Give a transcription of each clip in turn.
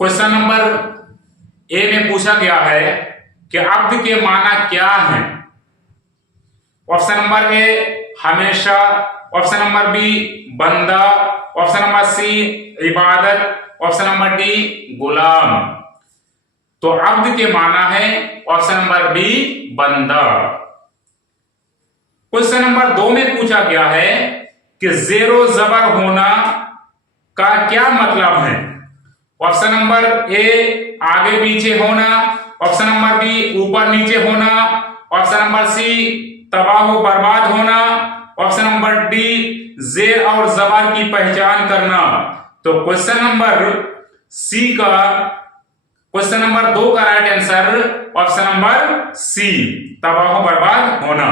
Question number A में पूछा गया है कि अब्द के माना क्या है। ऑप्शन नंबर ए हमेशा, ऑप्शन नंबर बी बंदा, ऑप्शन नंबर सी इबादत, ऑप्शन नंबर डी गुलाम। तो अब्द के माना है ऑप्शन नंबर बी बंदा। क्वेश्चन नंबर 2 में पूछा गया है कि जेरो जबर होना का क्या मतलब है। ऑप्शन नंबर ए आगे पीछे होना, ऑप्शन नंबर बी ऊपर नीचे होना, ऑप्शन नंबर सी तबाह बर्बाद होना, ऑप्शन नंबर डी जेर और जबर की पहचान करना। तो क्वेश्चन नंबर सी का, क्वेश्चन नंबर 2 का right answer option number C तबाह बर्बाद होना।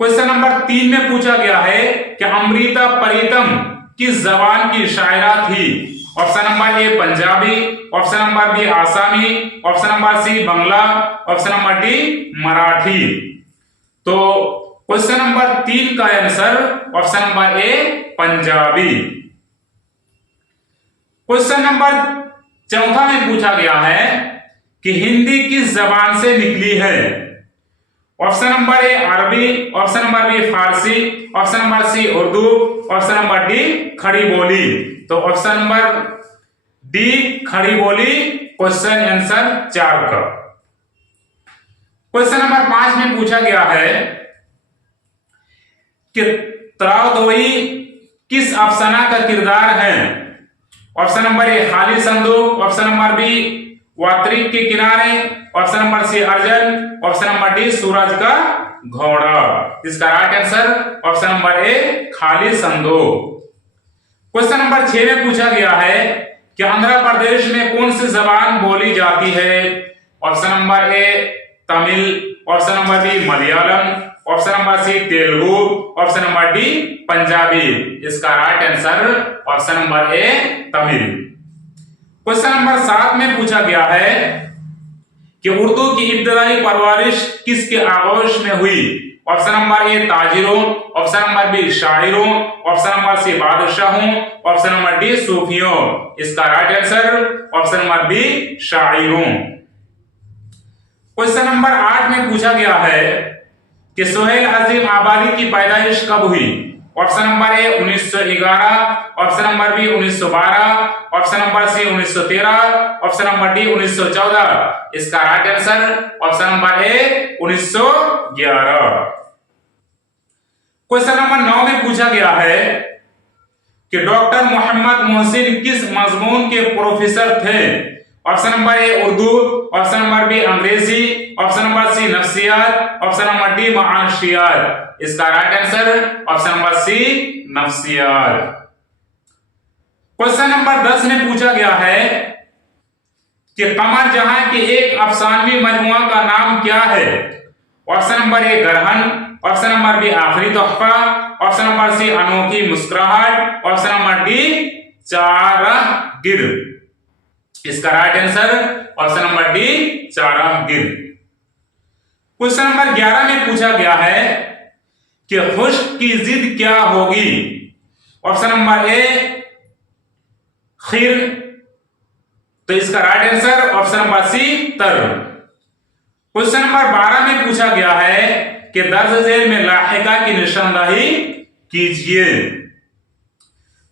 क्वेश्चन नंबर 3 में पूछा गया है कि अमृता प्रीतम किस जबान की शायरा थी। Option number A Punjabi, option number B Asami, option number C Bangla, option number D Marathi. तो क्वेश्चन नंबर 3 का answer option number A Punjabi. Question number 4 में पूछा गया है कि हिंदी किस जबान से निकली है। Option number A Arabi, option number B Farsi, option number C Urdu, option number D Khari Boli. तो ऑप्शन नंबर डी खड़ी बोली क्वेश्चन आंसर 4 का। क्वेश्चन नंबर 5 में पूछा गया है कि तरादोई किस अफसाना का किरदार है। ऑप्शन नंबर ए खाली संदूक, ऑप्शन नंबर बी वात्रिक के किनारे, ऑप्शन नंबर सी अर्जन, ऑप्शन नंबर डी सूरज का घोड़ा। इसका राइट आंसर ऑप्शन नंबर ए खाली संदूक। क्वेश्चन नंबर 6 में पूछा गया है कि आंध्र प्रदेश में कौन सी जबान बोली जाती है। Option number A Tamil, option number B Malayalam, option number C Telugu, option number D Punjabi. इसका right answer option number A Tamil. Question number 7 में पूछा गया है कि उर्दू की इब्तदाई परवरिश किसके आगोश में हुई। ऑप्शन नंबर ए ताजिरों, ऑप्शन नंबर बी शायरों, ऑप्शन नंबर सी बादशाहों, ऑप्शन नंबर डी सूफियों। इसका right answer option number B शायरों। क्वेश्चन नंबर 8 में पूछा गया है कि सुहेल अजीम आबादी की पैदाइश कब हुई। Option number A 1911, option number B 1912, option number C 1913, option number D 1914। इसका right answer option number A 1911। Question number 9 में पूछा गया है कि डॉक्टर मोहम्मद मोहसिन किस मजमून के प्रोफेसर थे। Option number A Urdu, option number B Angrezi, option number C नफ्सियात, ऑप्शन नंबर डी माशियात। इसका right answer option number C नफ्सियात। क्वेश्चन नंबर 10 में पूछा गया है कि कमर जहां के एक अफसानवी मजमुआ का नाम क्या है। ऑप्शन नंबर ए गरहन, ऑप्शन नंबर बी आखिरी तोहफा, ऑप्शन नंबर सी अनोखी मुस्कुराहट, ऑप्शन नंबर डी चारागिर। इसका right answer option number D चारागिर। क्वेश्चन नंबर 11 में पूछा गया है कि खुश्क की जिद क्या होगी। ऑप्शन नंबर ए खीर, तो इसका right answer option number C तर। क्वेश्चन नंबर 12 में पूछा गया है कि दर्ज झेल में लाहिका की निशानदही कीजिए।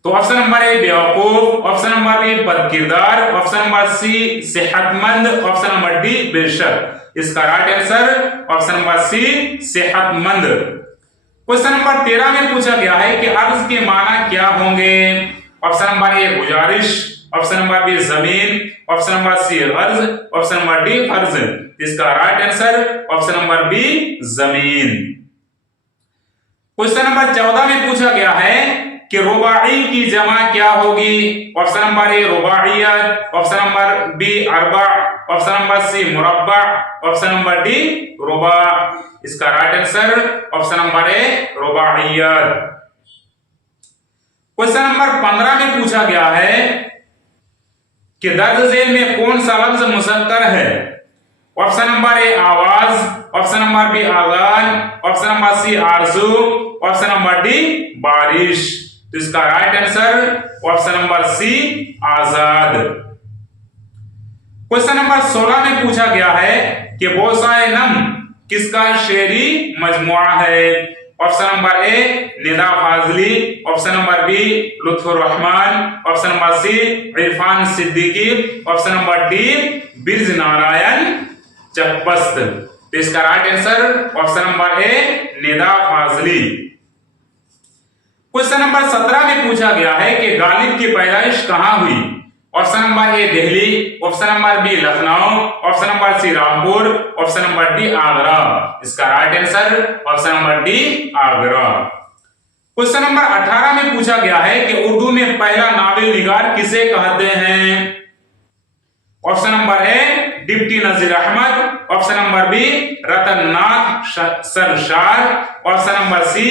तो ऑप्शन नंबर ए बेवकूफ, ऑप्शन नंबर बी बदकिरदार, ऑप्शन नंबर सी सेहतमंद, ऑप्शन नंबर डी बेशक। इसका right answer option number C सेहतमंद। क्वेश्चन नंबर 13 में पूछा गया है कि अर्ज के माना क्या होंगे। ऑप्शन नंबर ए गुजारिश, ऑप्शन नंबर बी जमीन, ऑप्शन नंबर सी गर्ज, ऑप्शन नंबर डी फर्ज। इसका right answer option number B जमीन। क्वेश्चन नंबर 14 में पूछा गया है कि रुबाई की जमा क्या होगी। ऑप्शन नंबर ए रुबाइयत, ऑप्शन नंबर बी अरबा, ऑप्शन नंबर सी मुरब्बा, ऑप्शन नंबर डी रुबा। इसका right answer option number A रुबाइयत। क्वेश्चन नंबर 15 में पूछा गया है कि दर्ज झेल में कौन सा लफ्ज मुसक्कर है। ऑप्शन नंबर ए आवाज, ऑप्शन नंबर बी आजान, ऑप्शन नंबर सी आरजू, ऑप्शन नंबर डी बारिश। तो इसका right answer option number C आजाद। क्वेश्चन नंबर 16 में पूछा गया है कि बोसाए नम किसका शेरी मजमुआ है। Option number A Nida Fazli, option number B Lutfur Rahman, option number C Irfan Siddiqui, option number D Brij Narayan Chakbast. तो इसका right answer option number A Nida Fazli. Question number 17 में पूछा गया है कि गालिब की पैदाइश कहां हुई। Option number A Delhi, option number B Lucknow, option number C Rampur, option number D Agra. इसका right answer option number D Agra. Question number 18 में पूछा गया है कि उर्दू में पहला नावल निगार किसे कहते हैं। Option number A deputy Nazir Ahmad, option number B Ratan Nath Sarshar, option number C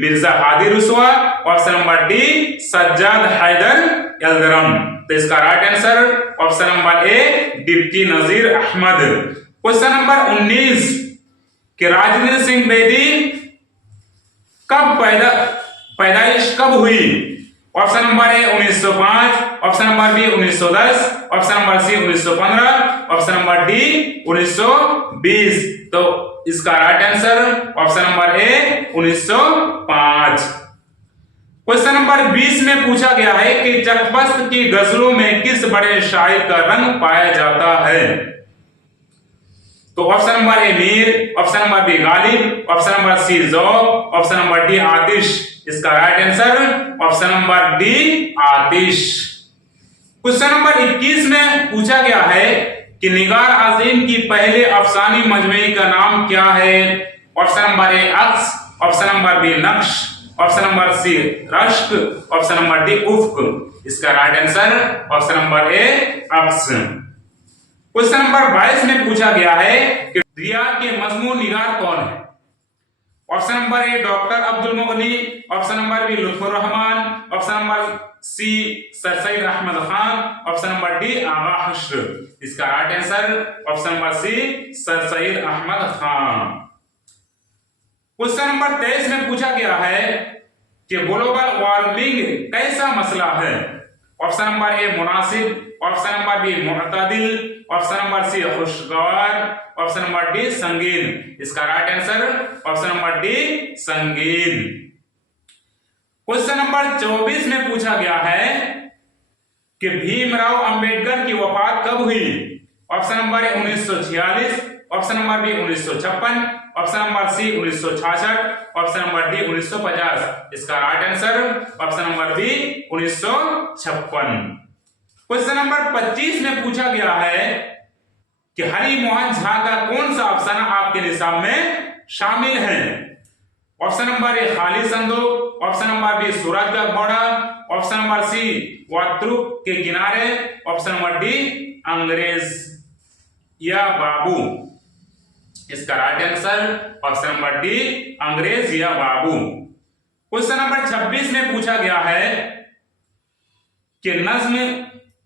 Mirza Hadi Ruswa, option number D Sajjad Haider Yildirim. तो इसका right answer option number A deputy Nazir Ahmad. Question number 19 कि राजेंद्र सिंह बेदी कब पैदाइश कब हुई। Option number A 1905, option number B 1910, option number C 1915, option number D 1920। तो इसका right answer option number A 1905। Question number 20 में पूछा गया है कि चकबस्त की गजलों में किस बड़े शायर का रंग पाया जाता है। तो option number A Mir, option number B Ghalib, option number C Zauq, option number D Atish. इसका right answer option number D Atish. Question number 21 में पूछा गया है कि निगार आज़ीम की पहले अफसानी मजमूई का नाम क्या है। ऑप्शन नंबर ए अक्स, ऑप्शन नंबर बी नक्श, ऑप्शन नंबर सी रश्क, ऑप्शन नंबर डी उफ्क। इसका right answer option number A अक्स। क्वेश्चन नंबर 22 में पूछा गया है कि रिया के मजमून निगार कौन है। Option number A doctor Abdul मुगनी, option number B Lutfur Rahman, option number C sir Syed Ahmad Khan, option number D Agha Hashr. इसका right answer option number C sir Syed Ahmad Khan. Question number 23 में पूछा गया है कि ग्लोबल वार्मिंग कैसा मसला है। ऑप्शन नंबर ए मुनासिब, ऑप्शन नंबर बी मुअतदिल, ऑप्शन नंबर सी खुशगवार, ऑप्शन नंबर डी संगीन। इसका right answer option number D संगीन। क्वेश्चन नंबर 24 में पूछा गया है कि भीमराव अंबेडकर की वफात कब हुई। Option number A 1946, option number B 1956, option number C 1966, option number D 1950। इसका right answer option number B 1956। Question number 25 में पूछा गया है कि हरि मोहन झा का कौन सा अफसाना आपके निसाब में शामिल है। ऑप्शन नंबर ए खाली संदूक, ऑप्शन नंबर बी सूरज का घोड़ा, ऑप्शन नंबर सी वात्रुक के किनारे, ऑप्शन नंबर डी अंग्रेज या बाबू। इसका right answer option number D अंग्रेज या बाबू। क्वेश्चन नंबर 26 में पूछा गया है कि नज्म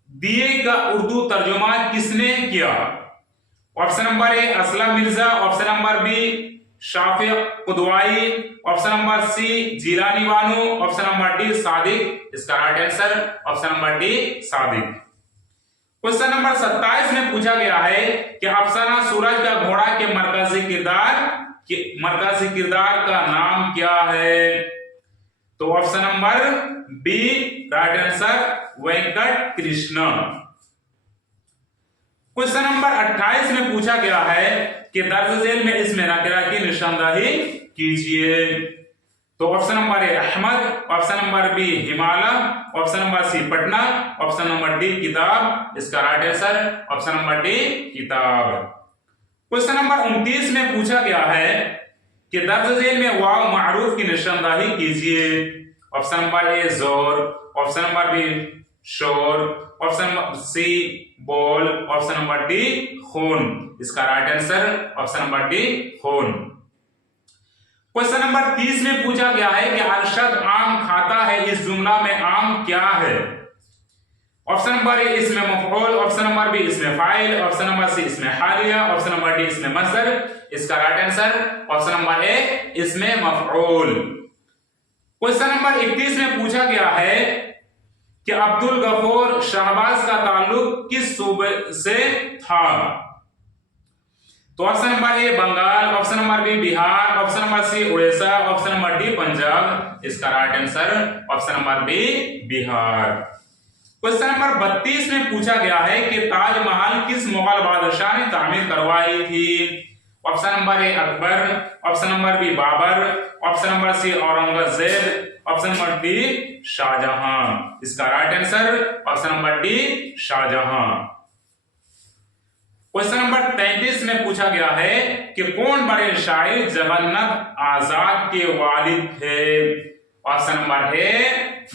दिए का उर्दू तर्जुमा किसने किया। Option number A Aslam Mirza, option number B Shafi Kidwai, option number C Jilani Bano, option number D Sadiq. इसका right answer option number D Sadiq. Question number 27 में पूछा गया है कि अफसाना सूरज का घोड़ा के मरकजी किरदार का नाम क्या है। तो option number B right answer Venkat Krishna. Question number 28 में पूछा गया है कि दर्ज झेल में इसमें नकरा की निशानदही कीजिए। तो option number A Ahmad, option number B Himalaya, option number C Patna, option number D किताब। इसका right answer option number D किताब। क्वेश्चन नंबर 29 में पूछा गया है कि दर्ज झेल में वाव मारूफ की निशानदही कीजिए। ऑप्शन नंबर ए जोर, ऑप्शन नंबर बी शोर, ऑप्शन नंबर सी बोल, ऑप्शन नंबर डी खून। इसका right answer option number D खून। क्वेश्चन नंबर 30 में पूछा गया है कि अरशद आम खाता है, इस जुमला में आम क्या है। ऑप्शन नंबर ए इसमें मफऊल, ऑप्शन नंबर बी इसमें फाइल, ऑप्शन नंबर सी इसमें हालिया, ऑप्शन नंबर डी इसमें मस्दर। इसका राइट आंसर ऑप्शन नंबर ए इसमें मफऊल। क्वेश्चन नंबर 31 में पूछा गया है कि अब्दुल गफूर शहबाज का ताल्लुक किस सूबे से था? तो option number A Bengal, option number B Bihar, option number C Orissa, option number D Punjab. इसका right answer option number B Bihar. Question number 32 में पूछा गया है कि ताजमहल किस मुगल बादशाह ने तामीर करवाई थी? Option number A Akbar, option number B Babur, option number C Aurangzeb, option number D Shah Jahan. इसका right answer option number D Shah Jahan. Question number 33 में पूछा गया है कि कौन बड़े शायर जगन्नाथ आजाद के वालिद थे? Option number A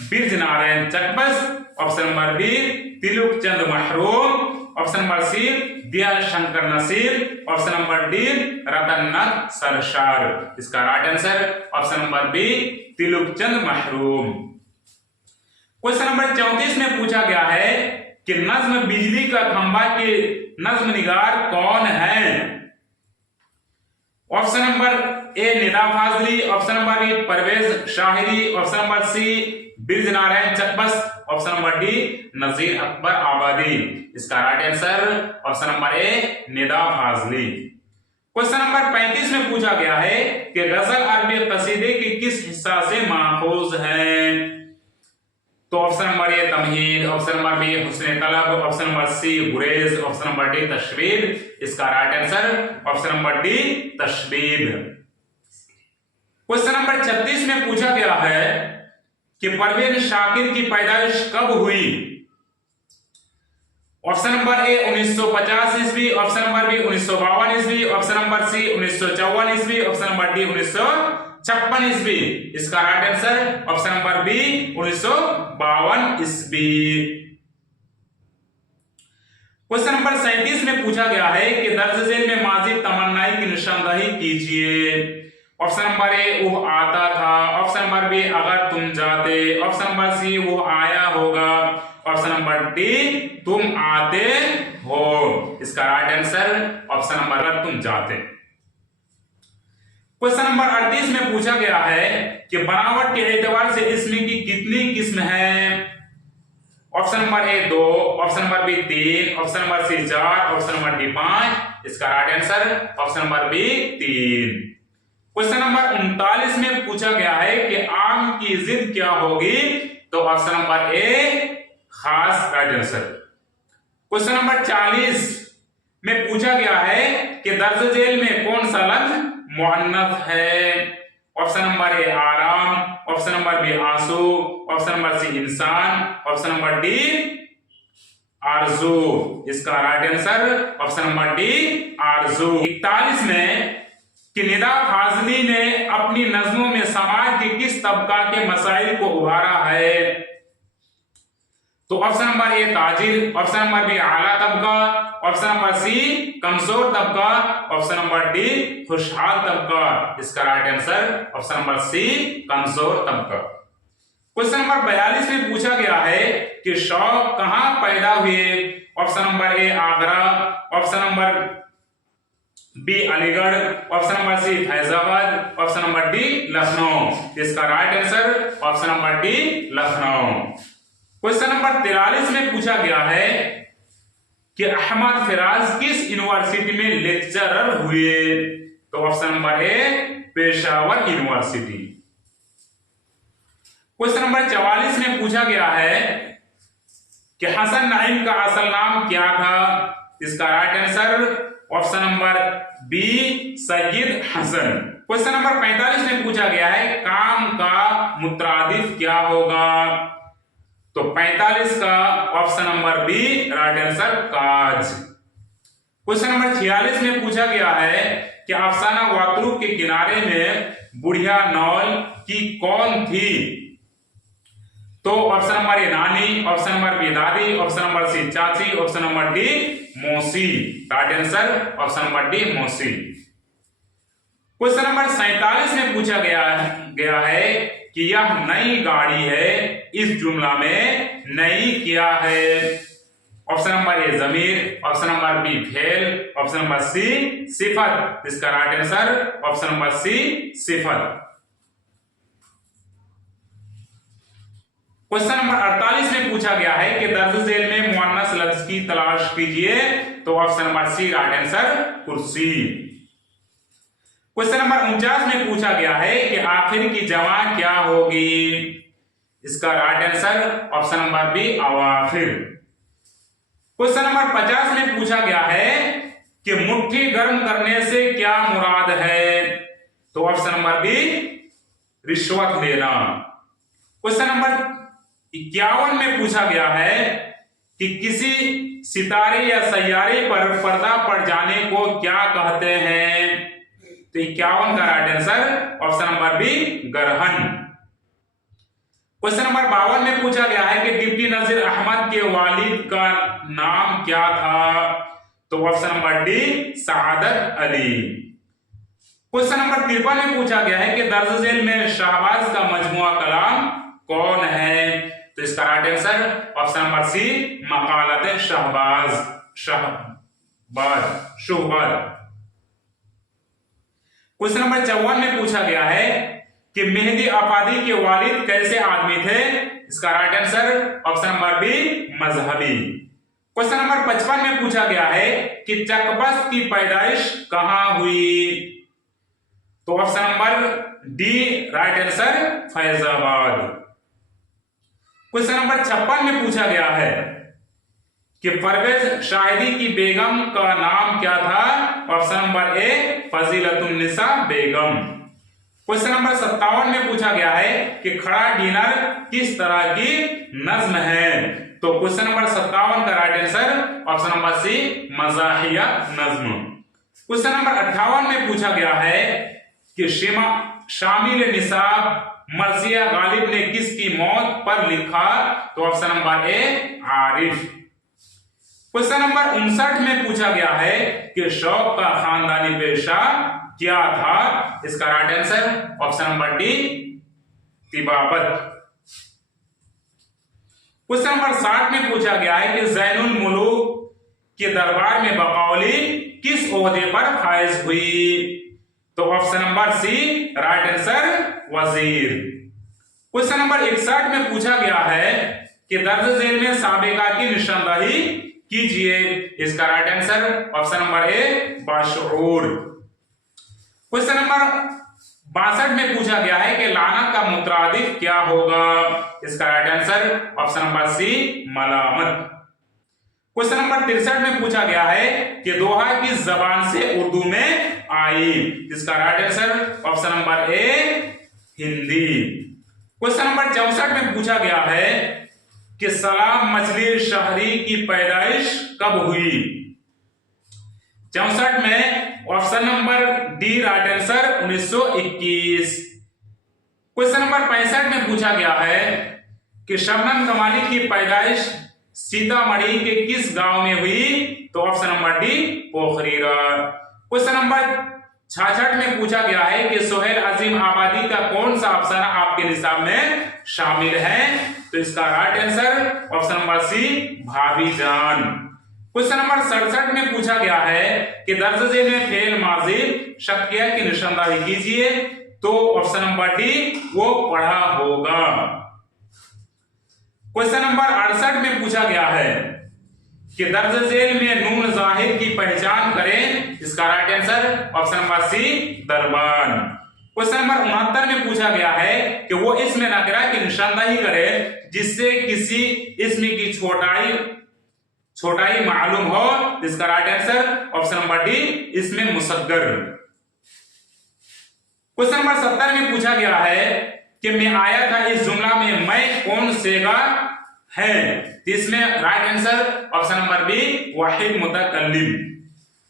Brij Narayan Chakbast, option number B Tilok Chand Mahroom, option number C Dayal Shankar Nasir, option number D Ratan Nath Sarshar. इसका right answer option number B Tilok Chand Mahroom. Question number 34 में पूछा गया है कि नज्म बिजली का खंभा के नज्म निगार कौन है? Option number A Nida Fazli, option number B Parvez Shahiri, option number C Brij Narayan Chakbast, option number D Nazir Akbarabadi. इसका right answer option number A Nida Fazli. Question number 35 में पूछा गया है कि गजल अरबी कसीदे के किस हिस्सा से माखूज है? तो ऑप्शन नंबर ए तमहीद, ऑप्शन नंबर बी हुस्न तलब, ऑप्शन नंबर सी गुरेज, ऑप्शन नंबर डी तशबीब। इसका right answer option number D तशबीब। क्वेश्चन नंबर 36 में पूछा गया है कि परवेज शाकिर की पैदाइश कब हुई? ऑप्शन नंबर ए 1950 ईस्वी, ऑप्शन नंबर बी 1952 ईस्वी, ऑप्शन नंबर सी 1954 ईस्वी, ऑप्शन नंबर डी 1956 ईस्वी। इसका right answer option number B 1952 ईस्वी। क्वेश्चन नंबर 37 में पूछा गया है कि दर्ज झेल में माजी तमन्नाई की निशानदही कीजिए। ऑप्शन नंबर ए वो आता था, ऑप्शन नंबर बी अगर तुम जाते, ऑप्शन नंबर सी वो आया होगा, ऑप्शन नंबर डी तुम आते हो। इसका राइट आंसर ऑप्शन नंबर अगर तुम जाते। क्वेश्चन नंबर 38 में पूछा गया है कि बनावट के एतबार से इसमें की कितनी किस्म है? Option number A 2, option number B 3, option number C 4, option number D 5। इसका right answer option number B 3। Question number 39 में पूछा गया है कि आम की जिद क्या होगी? तो ऑप्शन नंबर ए खास राइट आंसर। क्वेश्चन नंबर 40 में पूछा गया है कि दर्ज झेल में कौन सा लफ्ज मुअन्नथ है? ऑप्शन नंबर ए आराम, ऑप्शन नंबर बी आंसू, ऑप्शन नंबर सी इंसान, ऑप्शन नंबर डी आरजू। इसका right answer option number D आरजू। 41 में कि निदा फाजली ने अपनी नज्मों में समाज के किस तबका के मसाइल को उभारा है? तो ऑप्शन नंबर ए ताजिर, ऑप्शन नंबर बी आला तबका, ऑप्शन नंबर सी कमजोर तबका, ऑप्शन नंबर डी खुशहाल तबका। इसका right answer option number C कमजोर तबका। क्वेश्चन नंबर 42 में पूछा गया है कि शौक कहां पैदा हुए? Option number A Agra, option number B Aligarh, option number C Faizabad, option number D Lucknow. इसका right answer option number D Lucknow. Question number 43 में पूछा गया है कि अहमद फिराज किस यूनिवर्सिटी में लेक्चरर हुए? तो ऑप्शन नंबर ए पेशावर यूनिवर्सिटी। क्वेश्चन नंबर 44 में पूछा गया है कि हसन नईम का असल नाम क्या था? इसका right answer option number B Syed Hasan. Question number 45 में पूछा गया है काम का मुतरादिफ क्या होगा? तो 45 का option number B right answer काज। क्वेश्चन नंबर 46 में पूछा गया है कि अफसाना वातरू के किनारे में बुढ़िया नौल की कौन थी? तो ऑप्शन नंबर ए नानी, ऑप्शन नंबर बी दादी, ऑप्शन नंबर सी चाची, ऑप्शन नंबर डी मौसी। Right answer option number D मौसी। क्वेश्चन नंबर 47 में पूछा गया है कि यह नई गाड़ी है, इस जुमला में नई क्या है? ऑप्शन नंबर ए जमीर, ऑप्शन नंबर बी फेल, ऑप्शन नंबर सी सिफत। इसका right answer option number C सिफत। क्वेश्चन नंबर 48 में पूछा गया है कि दर्ज झेल में मुअन्नस लफ्ज की तलाश कीजिए। तो option number C right answer कुर्सी। क्वेश्चन नंबर 49 में पूछा गया है कि आखिर की जमा क्या होगी। इसका right answer option number B अवाखिर। क्वेश्चन नंबर 50 में पूछा गया है कि मुट्ठी गर्म करने से क्या मुराद है। तो ऑप्शन नंबर बी रिश्वत लेना। क्वेश्चन नंबर 51 में पूछा गया है कि किसी सितारे या सैयारे पर पर्दा पड़ जाने को क्या कहते हैं। तो 51 का right answer option number B ग्रहण। क्वेश्चन नंबर 52 में पूछा गया है कि डिप्टी नजीर अहमद के वालिद का नाम क्या था। तो option number D Saadat Ali. Question number 53 में पूछा गया है कि दर्ज झेल में शहबाज का मजमुआ कलाम कौन है। तो इसका right answer option number C मकालत शहबाज शहबाज। क्वेश्चन नंबर 54 में पूछा गया है कि मेहदी आबादी के वालिद कैसे आदमी थे। इसका right answer option number B मजहबी। क्वेश्चन नंबर 55 में पूछा गया है कि चकबस्त की पैदाइश कहां हुई। तो option number D right answer Faizabad. Question number 56 में पूछा गया है कि परवेज शाहिदी की बेगम का नाम क्या था। Option number A Fazilatunnisa Begum. Question number 57 में पूछा गया है कि खड़ा डिनर किस तरह की नज्म है। तो क्वेश्चन नंबर 57 का right answer option number C मज़ाहिया नज्म। क्वेश्चन नंबर 58 में पूछा गया है कि शामिल निसाब मर्जिया गालिब ने किसकी मौत पर लिखा। तो ऑप्शन नंबर ए आरिफ। क्वेश्चन नंबर 59 में पूछा गया है कि शौक का खानदानी पेशा क्या था। इसका right answer option number D तिबाबत। क्वेश्चन नंबर 60 में पूछा गया है कि ज़ैनुल मुलूक के दरबार में बकौली किस ओहदे पर फाइज हुई। तो option number C right answer वजीर। क्वेश्चन नंबर 61 में पूछा गया है कि दर्ज झेल में साबिका की निशानदही कीजिए। इसका right answer option number A बाशऊर। क्वेश्चन नंबर 62 में पूछा गया है कि लानत का मुतरादिफ क्या होगा। इसका right answer option number C मलामत। क्वेश्चन नंबर 63 में पूछा गया है कि दोहा किस जबान से उर्दू में आई। इसका राइट आंसर ऑप्शन नंबर ए हिंदी। क्वेश्चन नंबर 64 में पूछा गया है कि सलाम मछली शहरी की पैदाइश कब हुई। 64 में option number D right answer 1921। Question number 65 में पूछा गया है कि शबनम कमाली की पैदाइश सीतामढ़ी के किस गांव में हुई। तो option number D Pokhrira. Question number 66 में पूछा गया है कि सोहेल अजीम आबादी का कौन सा अफसाना आपके निसाब में शामिल है। तो इसका right answer option number C भाभी जान। क्वेश्चन नंबर 67 में पूछा गया है कि दर्ज झेल में फेल माजी शक्किया की निशानदही कीजिए। तो ऑप्शन नंबर डी वो पढ़ा होगा। क्वेश्चन नंबर 68 में पूछा गया है कि दर्ज झेल में नून जाहिर की पहचान करें। इसका right answer option number C दरबान। क्वेश्चन नंबर 69 में पूछा गया है कि वो इसम नकरा की निशानदही करे जिससे किसी इसम की छोटाई मालूम हो। इसका right answer option number D इसमें मुसग्गर। क्वेश्चन नंबर 70 में पूछा गया है कि मैं आया था इस जुमला में मैं कौन सेगा है। इसमें right answer option number B वाहिद मुतकल्लिम।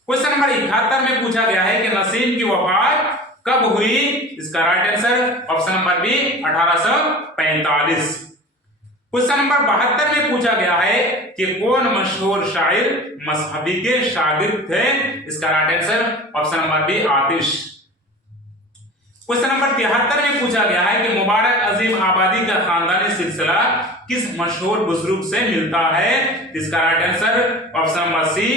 क्वेश्चन नंबर 71 में पूछा गया है कि नसीम की वफात कब हुई। इसका right answer option number B 1845। Question number 72 में पूछा गया है कि कौन मशहूर शायर मजहबी के शागिर्द थे। इसका right answer option number B Atish. Question number 73 में पूछा गया है कि मुबारक अजीम आबादी का खानदानी सिलसिला किस मशहूर बुजुर्ग से मिलता है। इसका right answer option number C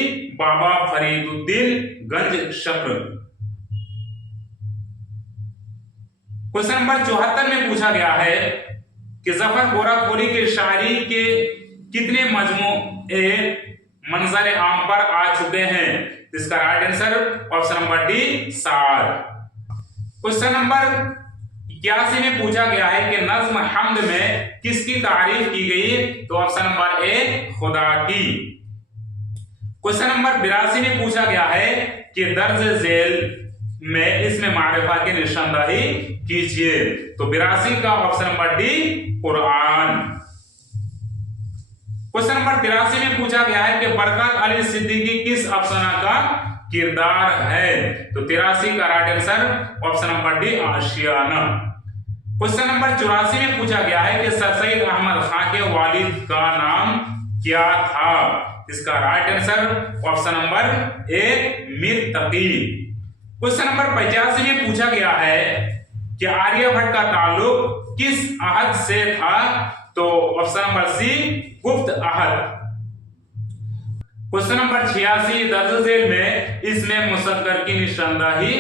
Baba Fariduddin Ganj Shakar. Question number 74 में पूछा गया है कि जफर गोरखपुरी के शायरी के कितने मजमूए मंजर आम पर आ चुके हैं? इसका right answer option number D 7। Question number 81 में पूछा गया है कि नज्म हम्द में किसकी तारीफ की गई? तो ऑप्शन नंबर ए खुदा की। क्वेश्चन नंबर 82 में पूछा गया है कि दर्ज झेल में इसमें मारिफा की निशानदाही कीजिए। तो 82 का option number D Quran. Question number 83 में पूछा गया है कि बरकत अली सिद्दीकी किस अफसाना का किरदार है? तो 83 का right answer option number D आशियाना। क्वेश्चन नंबर 84 में पूछा गया है कि सर सैयद अहमद खान के वालिद का नाम क्या था? इसका right answer option number A Mir Taqi. Question number 85 में पूछा गया है कि आर्यभट्ट का ताल्लुक किस अहद से था? तो ऑप्शन नंबर सी गुप्त अहद। क्वेश्चन नंबर 86 दर्ज झेल में इसमें मुसद्दर की निशानदाही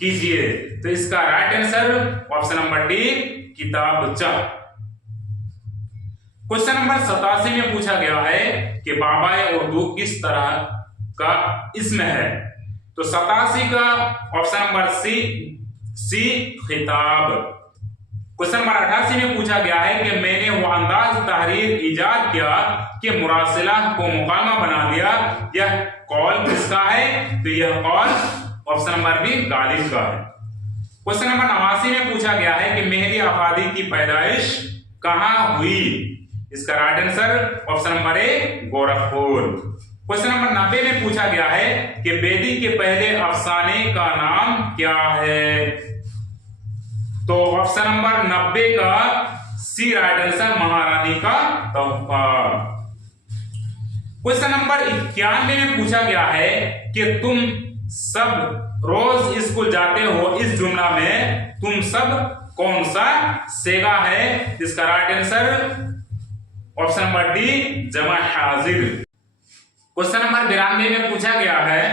कीजिए। तो इसका right answer option number D किताबचा। क्वेश्चन नंबर 87 में पूछा गया है कि बाबा उर्दू किस तरह का इसम है? तो 87 का ऑप्शन नंबर सी खिताब। क्वेश्चन नंबर 88 में पूछा गया है कि मैंने वो अंदाज तहरीर इजाद किया कि मुरासिला को मुकालमा बना दिया, यह कौल किसका है? तो यह कौल ऑप्शन नंबर बी गालिब का है। क्वेश्चन नंबर 89 में पूछा गया है कि मेहदी आबादी की पैदाइश कहां हुई? इसका राइट आंसर ऑप्शन नंबर ए गोरखपुर। क्वेश्चन नंबर 90 में पूछा गया है कि बेदी के पहले अफसाने का नाम क्या है? तो ऑप्शन नंबर 90 का सी राइट आंसर महारानी का तोहफा। क्वेश्चन नंबर 91 में पूछा गया है कि तुम सब रोज स्कूल जाते हो, इस जुमला में तुम सब कौन सा सेगा है? इसका right answer option number D जमा हाजिर। क्वेश्चन नंबर 92 में पूछा गया है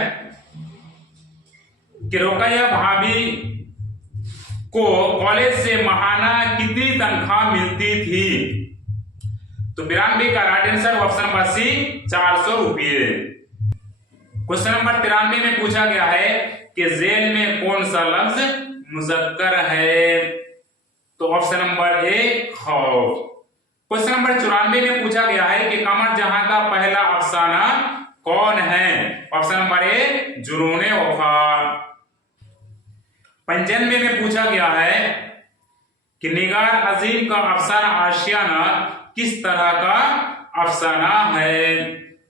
कि रुकैया भाभी को कॉलेज से माहाना कितनी तनख्वाह मिलती थी? तो 92 का right answer option number C 400 रुपये। क्वेश्चन नंबर 93 में पूछा गया है कि जेल में कौन सा लफ्ज मुज़क्कर है? तो ऑप्शन नंबर ए खौफ। क्वेश्चन नंबर 94 में पूछा गया है कि कमर जहां का पहला अफसाना कौन है? ऑप्शन नंबर ए जुनून वफा। 95 में पूछा गया है कि निगार अजीम का अफसाना आशियाना किस तरह का अफसाना है?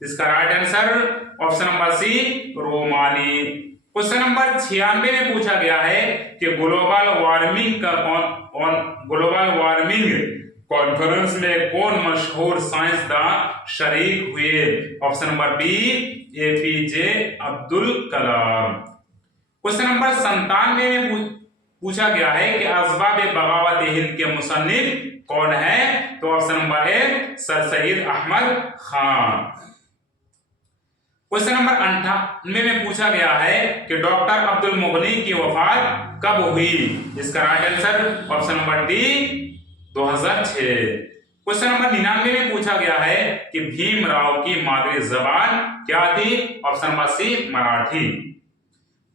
इसका right answer option number C रोमानी। क्वेश्चन नंबर 96 में पूछा गया है कि ग्लोबल वार्मिंग कॉन्फ्रेंस में कौन मशहूर साइंसदान शरीक हुए? Option number B APJ Abdul Kalam. Question number 97 में पूछा गया है कि असबाब बगावत हिंद के मुसन्निफ कौन है? तो option number A sir Syed Ahmad Khan. Question number 98 में पूछा गया है कि डॉक्टर अब्दुल मुगनी की वफात कब हुई? इसका right answer option number D 2006। Question number 99 में पूछा गया है कि भीमराव की मादरी जबान क्या थी? Option number C Marathi.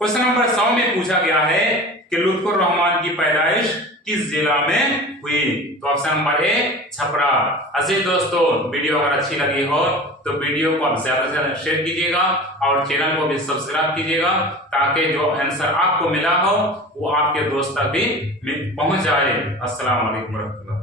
Question number 100 में पूछा गया है कि लुत्फुर रहमान की पैदाइश किस जिला में हुई? तो ऑप्शन नंबर ए छपरा। अजीज दोस्तों, वीडियो अगर अच्छी लगी हो तो वीडियो को आप ज्यादा से ज्यादा शेयर कीजिएगा और चैनल को भी सब्सक्राइब कीजिएगा ताकि जो आंसर आपको मिला हो वो आपके दोस्त तक भी पहुंच जाए। अस्सलाम वालेकुम।